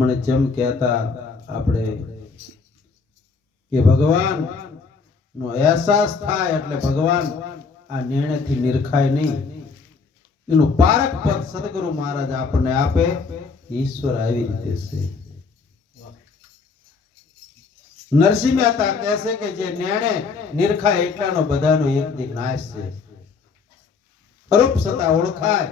મને જેમ કહેતા આપણે કે ભગવાન નો અહેસાસ થાય એટલે ભગવાન આ નિર્ણયથી નિરખાય નહીં. એનું પારક પદ સદગુરુ મહારાજ આપણને આપે, ઈશ્વર આવી રીતે છે. નરસિંહ મહેતા કહેશે કે જે નિર્ણય નિરખાય એટલાનો બધાનો એક દી નાશ છે. અરૂપ સતા ઓળખાય.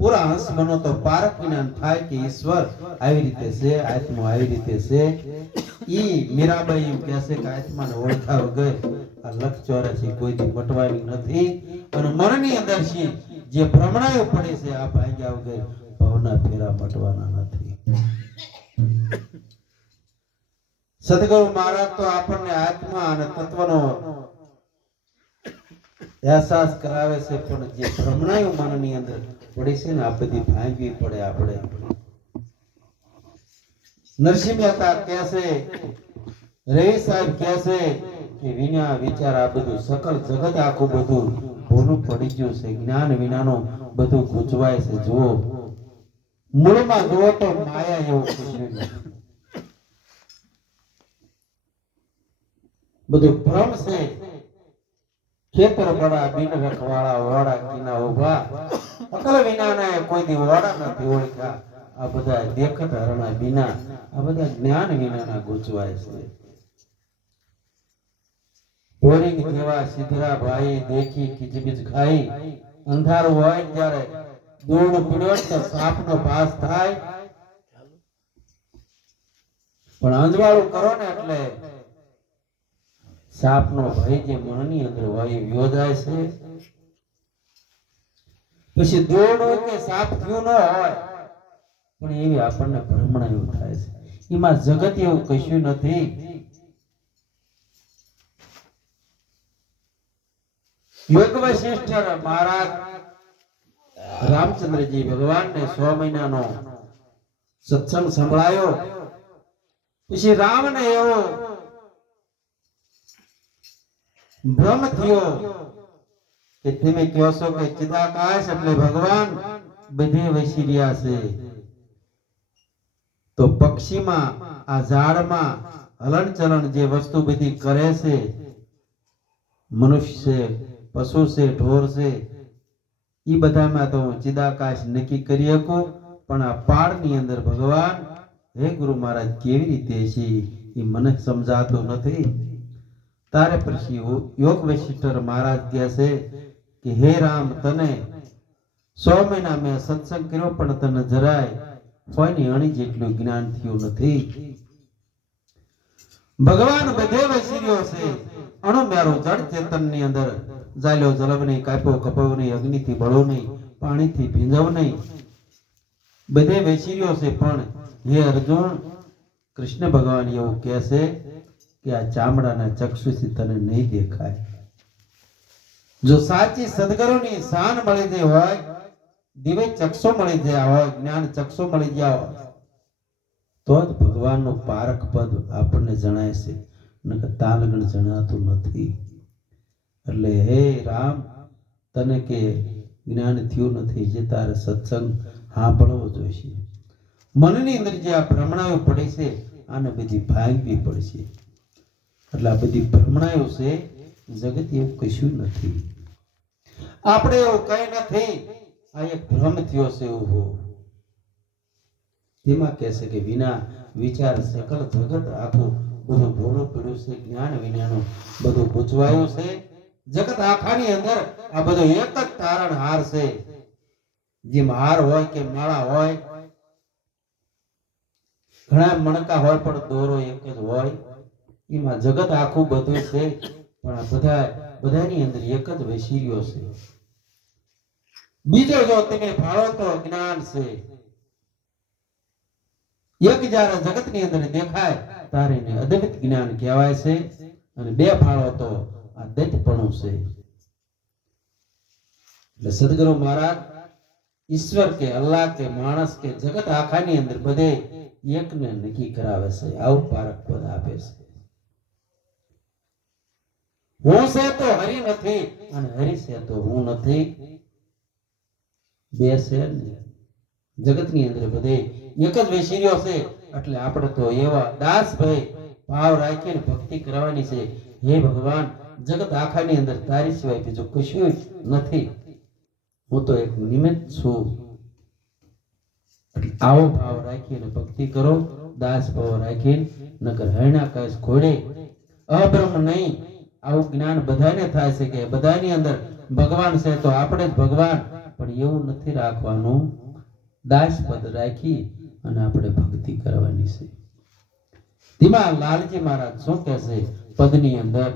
પૂરા બનો તો પારક જ્ઞાન થાય કે ઈશ્વર આવી રીતે છે, આત્મા આવી રીતે છે. ઈ મીરાબાઈ એમ કહેશે કે આત્માને ઓળખા વગર આ લખ ચોરાશી કોઈથી મટવાની નથી. અને મનની અંદર છે, જે ભ્રમણાઓ પડે છે, આ ભાગ્યા વગર ભવના ફેરા પટવાના નથી. સદગુરુ મહારાજ તો આપણને આત્મા અને તત્વનો અહેસાસ કરાવે છે, પણ જે ભ્રમણાયું મનની અંદર પડી છે ને, આ બધી ભાંગવી પડે આપણે. નરસિંહ મહેતા કહેશે રવિ સાહેબ કહેશે કે વિના વિચાર આ બધું સકલ જગત આખું બધું ભૂલું પડી ગયું છે, જ્ઞાન વિનાનું બધું ગુંચવાય છે. જુઓ, મૂળમાં જુઓ તો માયા એવું બધું ભ્રમ છે ખેતર બડા બિન રખવાળા વાડા કિના ઊભા અકલ વિનાના કોઈ દી વાડા નથી ઓળખ્યા આ બધા દેખત હરણા વિના, આ બધા જ્ઞાન વિનાના ગૂંચવાય છે. બોરિંગ જેવા સિધરા ભાઈ દેખી કિચબિચ ખાઈ, અંધારું હોય ત્યારે દૂર પીડ્યો તો સાપનો પાસ થાય. પણ અંજવાળું કરો ને એટલે સાપનો ભય જે મનની અંદર હોય યોજાય છે. પછી દોડ કે સાપ થયું ન હોય, પણ એવી આપણને ભ્રમણ એવું થાય છે. એમાં જગત એવું કશું નથી. યોગ વશિષ્ઠ મહારાજ, રામચંદ્રજી ભગવાનને સો મહિનાનો સત્સંગ સંભળાયો. પછી રામને એવો ભ્રમ થયો કે તમે કહો છો કે ચિદાકાશ એટલે ભગવાન, બધે વસી રહ્યા છે. તો પક્ષીમાં, આ ઝાડમાં હલનચલન જે વસ્તુ બધી કરે છે, મનુષ્ય છે, પશુ છે, ઢોર છે એ બધામાં તો ચિદાકાશ નક્કી કરી શકું, પણ આ પાડની અંદર ભગવાન, હે ગુરુ મહારાજ, કેવી રીતે છે? એ મને સમજાતું નથી. તારે પછી યોગ વશિષ્ઠર મહારાજ કહે છે કે હે રામ, તને સો મહિના મેં સત્સંગ કર્યો પણ તને જરાય ફોયની અણી જેટલું જ્ઞાન થયું નથી. ભગવાન બધે વસીર્યો છે. અણુ મારો જળ ચેતનની અંદર જાલ્યો જલબ નહીં, કાપ્યો, કપાયો નહીં અગ્નિ થી બળો નહીં પાણી થી ભીંજવ નહીં. બધે વેચી રહ્યો છે પણ હે અર્જુન, કૃષ્ણ ભગવાન એવું કહે છે કે આ ચામડાના ચક્ષુથી તને નહીં દેખાય. જો સાચી સદગુરુની શાન મળી ગઈ હોય દિવે ચક્ષુ મળી ગયા હોય, જ્ઞાન ચક્ષુ મળી ગયા હોય, તો જ ભગવાનનું પારક પદ આપણને જણાય છે. નકર તાલગણ જણાતું નથી. એટલે હે રામ, તને કે જ્ઞાન થયું નથી, જે તારે સત્સંગ સાંભળવો જોઈશે. મનની અંદર જે આ ભ્રમણાઓ પડે છે, આને બધી ભાંગવી પડશે. એટલે આ બધી ભ્રમણાઓ છે, જગત એવું કશું નથી. આપણે એવું કઈ નથી, આ એક ભ્રમ થયો છે ઊભો તેમાં કહે છે કે વિના વિચાર સકલ જગત આખું બધું ભોળું પડ્યું છે, જ્ઞાન વિનાનું બધું ગૂંચવાયું છે. જગત આખાની અંદર આ બધો એક જ તારણ હાર છે. જેમ હાર હોય કે માળા હોય, ઘણા મણકા હોય પણ દોરો એક જ હોય. એમાં જગત આખું બધું છે, પણ બધા, બધાની અંદર એક જ વૈશિર્યો છે. બીજો જો તમે ભાળો તો જ્ઞાન છે. એક જયારે જગતની અંદર દેખાય તારે એને અદ્વૈત જ્ઞાન કહેવાય છે, અને બે ફાળો તો આ દૈતપણું છે. એટલે સદગુરુ મહારાજ, ઈશ્વર કે અલ્લાહ કે માણસ કે જગત આખાની અંદર બધે એકને નક્કી કરાવે છે. આવું પારક પદ આપે છે. હું છે તો હરિ નથી અને હરિ છે તો હું નથી. બે છે ને. જગતની અંદર બધે એક જ વેશીર્યો છે, એટલે આપણે તો એવા દાસભાઈ ભાવ રાખીને ભક્તિ કરવાની છે. હે ભગવાન, જગત આખાની અંદર તારી સિવાય બીજું કશું નથી. હું તો એક નિમિત્ત છું. આવો ભાવ રાખીને ભક્તિ કરો, દાસ ભાવ રાખીને નકર હરણા કશ ઘોડે અબ્રહ્મ નહીં આવું જ્ઞાન બધાને થાય છે કે બધાની અંદર ભગવાન છે તો આપણે જ ભગવાન. પણ એવું નથી રાખવાનું. દાસ પદ રાખી અને આપણે ભક્તિ કરવાની છે. ધીમા લાલજી મહારાજ શું કહે છે? પદની અંદર